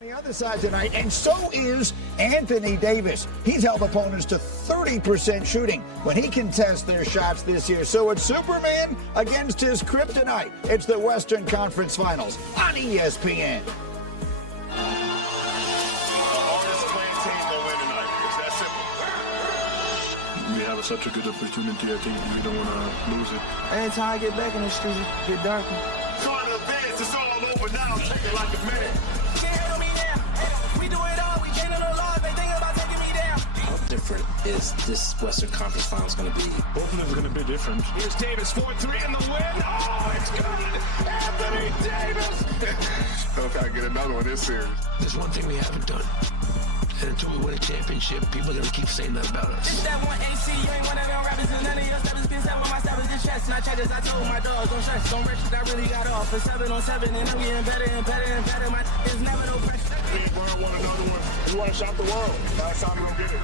On the other side tonight, and so is Anthony Davis. He's held opponents to 30% shooting when he contests their shots this year. So it's Superman against his kryptonite. It's the Western Conference Finals on ESPN. We have such a good opportunity. I think we don't want to lose it. Every time I get back in the street, it get darker. Trying to advance, it's all over now. Take it like a man. Can't handle me now. Hey, we do it all. We can't handle all. They think about taking me down. How different is this Western Conference Finals going to be? Both of them are going to be different. Here's Davis, 4-3 in the win. Oh, it's good. Anthony Davis. Don't gotta get another one this series. There's one thing we haven't done. And until we win a championship, people are going to keep saying that about us. It's that one AC, you ain't one of them rappers, and none of your steppers can step on my step is the chest. And I checked this, I told my dogs, don't stress, don't rush it, I really got off. For 7 on 7, and I'm getting better and better and better. My is never no pressure. Me and Bird want another one. We want to shop the world. Last time we gonna get it.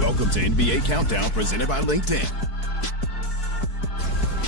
Welcome to NBA Countdown, presented by LinkedIn.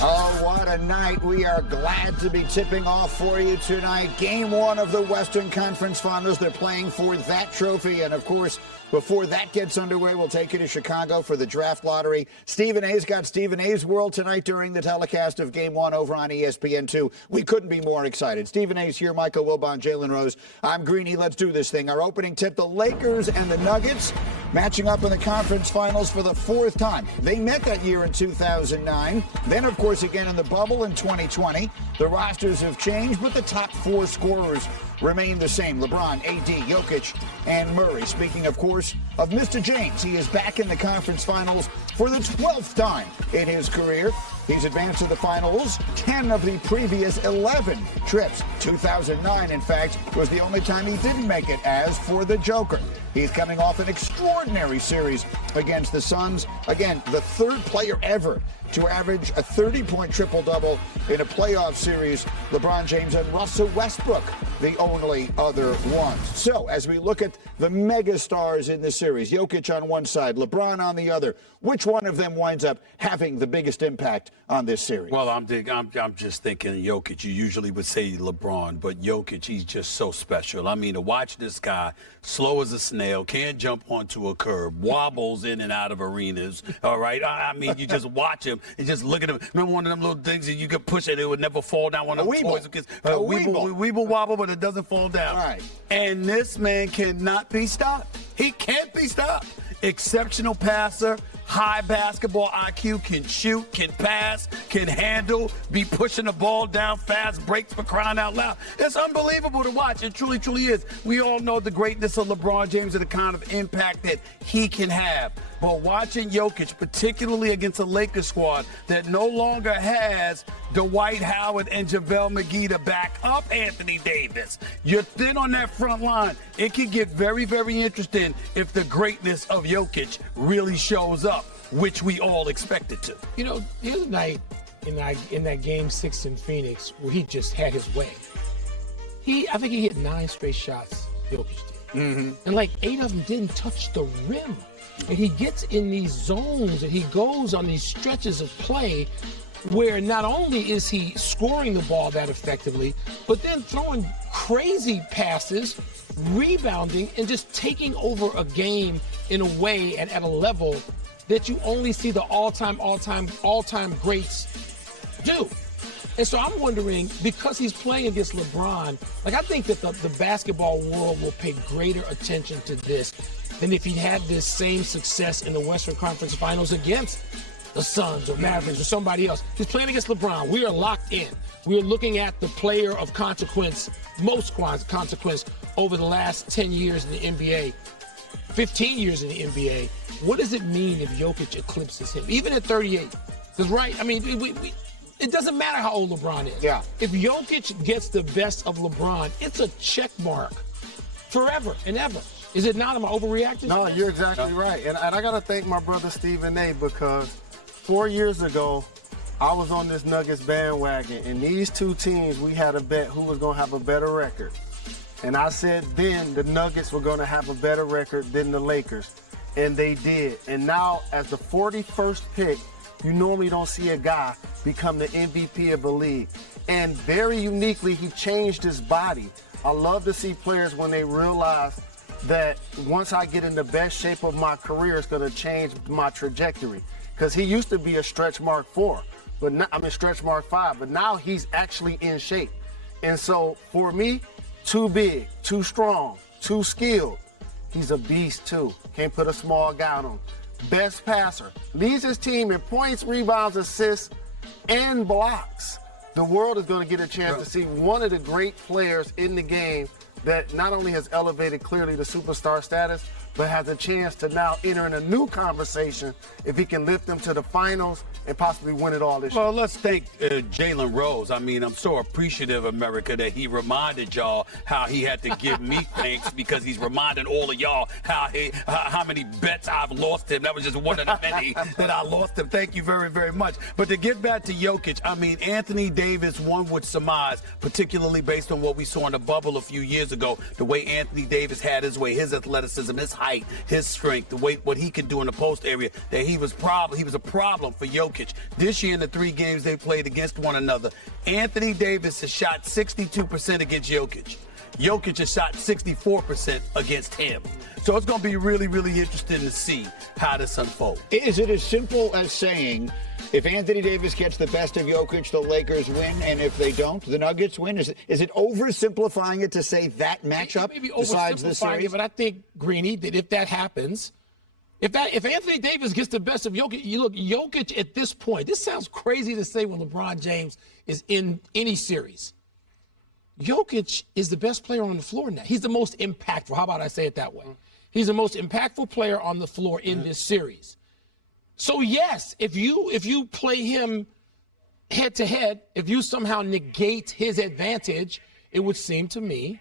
Oh, what a night. We are glad to be tipping off for you tonight. Game 1 of the Western Conference Finals. They're playing for that trophy. And, of course, before that gets underway, we'll take you to Chicago for the draft lottery. Stephen A's got Stephen A's World tonight during the telecast of Game 1 over on ESPN2. We couldn't be more excited. Stephen A's here, Michael Wilbon, Jalen Rose. I'm Greeny. Let's do this thing. Our opening tip, the Lakers and the Nuggets matching up in the conference finals for the 4th time. They met that year in 2009. Then, of course, again in the bubble in 2020. The rosters have changed, but the top 4 scorers remain the same. LeBron, AD, Jokic, and Murray. Speaking, of course, of Mr. James, he is back in the conference finals for the 12th time in his career. He's advanced to the finals 10 of the previous 11 trips. 2009, in fact, was the only time he didn't make it. As for the Joker, he's coming off an extraordinary series against the Suns. Again, the 3rd player ever to average a 30-point triple-double in a playoff series. LeBron James and Russell Westbrook, the only other ones. So, as we look at the mega stars in this series, Jokic on one side, LeBron on the other, which one of them winds up having the biggest impact on this series? Well, I'm just thinking Jokic. You usually would say LeBron, but Jokic, he's just so special. I mean, to watch this guy, slow as a snail, can't jump onto a curb, wobbles in and out of arenas, all right? I mean, you just watch him and just look at him. Remember one of them little things that you could push it, it would never fall down? One of them toys. Weeble wobble, but it doesn't fall down. All right. And this man cannot be stopped. He can't be stopped. Exceptional passer, high basketball IQ, can shoot, can pass, can handle, be pushing the ball down fast, breaks for crying out loud. It's unbelievable to watch. It truly, truly is. We all know the greatness of LeBron James and the kind of impact that he can have. But watching Jokic, particularly against a Lakers squad that no longer has Dwight Howard and JaVale McGee to back up Anthony Davis, you're thin on that front line. It can get very, very interesting if the greatness of Jokic really shows up, which we all expect it to. You know, the other night in that Game 6 in Phoenix where he just had his way, I think he hit 9 straight shots, Jokic did. Mm-hmm. And like 8 of them didn't touch the rim. And he gets in these zones and he goes on these stretches of play where not only is he scoring the ball that effectively, but then throwing crazy passes, rebounding, and just taking over a game in a way and at a level that you only see the all-time greats do. And so I'm wondering, because he's playing against LeBron, like I think that the basketball world will pay greater attention to this than if he had this same success in the Western Conference Finals against the Suns or Mavericks or somebody else. He's playing against LeBron. We are locked in. We are looking at the player of consequence, most consequence over the last 10 years in the NBA, 15 years in the NBA. What does it mean if Jokic eclipses him, even at 38? Because, right, I mean, it doesn't matter how old LeBron is. Yeah. If Jokic gets the best of LeBron, it's a check mark forever and ever. Is it not? Am I overreacting? No, you're exactly right. And I got to thank my brother Stephen A. because 4 years ago, I was on this Nuggets bandwagon. And these two teams, we had a bet who was going to have a better record. And I said then the Nuggets were going to have a better record than the Lakers. And they did. And now, as the 41st pick you normally don't see a guy become the MVP of the league. And very uniquely, he changed his body. I love to see players when they realize that once I get in the best shape of my career, it's going to change my trajectory. Because he used to be a stretch mark 4, but now, stretch mark 5, but now he's actually in shape. And so for me, too big, too strong, too skilled. He's a beast too. Can't put a small guy on him. Best passer. Leads his team in points, rebounds, assists, and blocks. The world is going to get a chance to see one of the great players in the game that not only has elevated clearly to superstar status, but has a chance to now enter in a new conversation if he can lift them to the finals and possibly win it all this year. Well, let's thank Jalen Rose. I mean, I'm so appreciative, America, that he reminded y'all how he had to give me thanks because he's reminding all of y'all how many bets I've lost him. That was just one of the many that I lost him. Thank you very, very much. But to get back to Jokic, I mean, Anthony Davis, one would surmise, particularly based on what we saw in the bubble a few years ago, the way Anthony Davis had his way, his athleticism, his height, his strength, the way what he could do in the post area, that he was a problem for Jokic. This year in the 3 games they played against one another, Anthony Davis has shot 62% against Jokic. Jokic has shot 64% against him. So it's going to be really, really interesting to see how this unfolds. Is it as simple as saying, if Anthony Davis gets the best of Jokic, the Lakers win, and if they don't, the Nuggets win? Is it oversimplifying it to say that matchup besides the series? But I think, Greeny, that if that happens, if Anthony Davis gets the best of Jokic, you look, Jokic at this point, this sounds crazy to say when LeBron James is in any series. Jokic is the best player on the floor now. He's the most impactful. How about I say it that way? He's the most impactful player on the floor in this series. So yes, if you play him head to head, if you somehow negate his advantage, it would seem to me,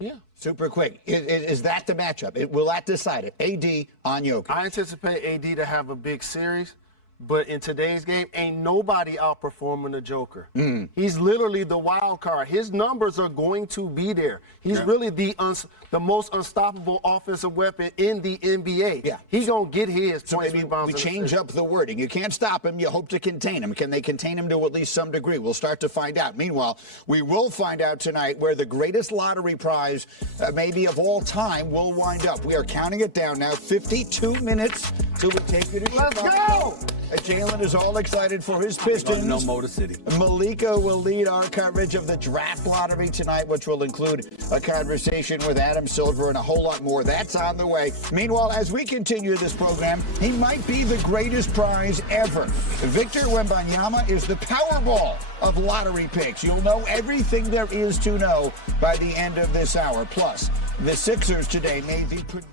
yeah. Super quick. Is that the matchup? Will that decide it? AD on Jokic. I anticipate AD to have a big series, but in today's game, ain't nobody outperforming the Joker. He's literally the wild card. His numbers are going to be there. He's really the most unstoppable offensive weapon in the NBA. Yeah. He's going to get his So points, maybe rebounds, we and change assists. up the wording. You can't stop him. You hope to contain him. Can they contain him to at least some degree? We'll start to find out. Meanwhile, we will find out tonight where the greatest lottery prize maybe of all time will wind up. We are counting it down now. 52 minutes till we take you to Let's Chicago. go! Jalen is all excited for his Pistons. No Motor City. Malika will lead our coverage of the draft lottery tonight, which will include a conversation with Adam Silver and a whole lot more. That's on the way. Meanwhile, as we continue this program, he might be the greatest prize ever. Victor Wembanyama is the Powerball of lottery picks. You'll know everything there is to know by the end of this hour. Plus, the Sixers today made the prediction.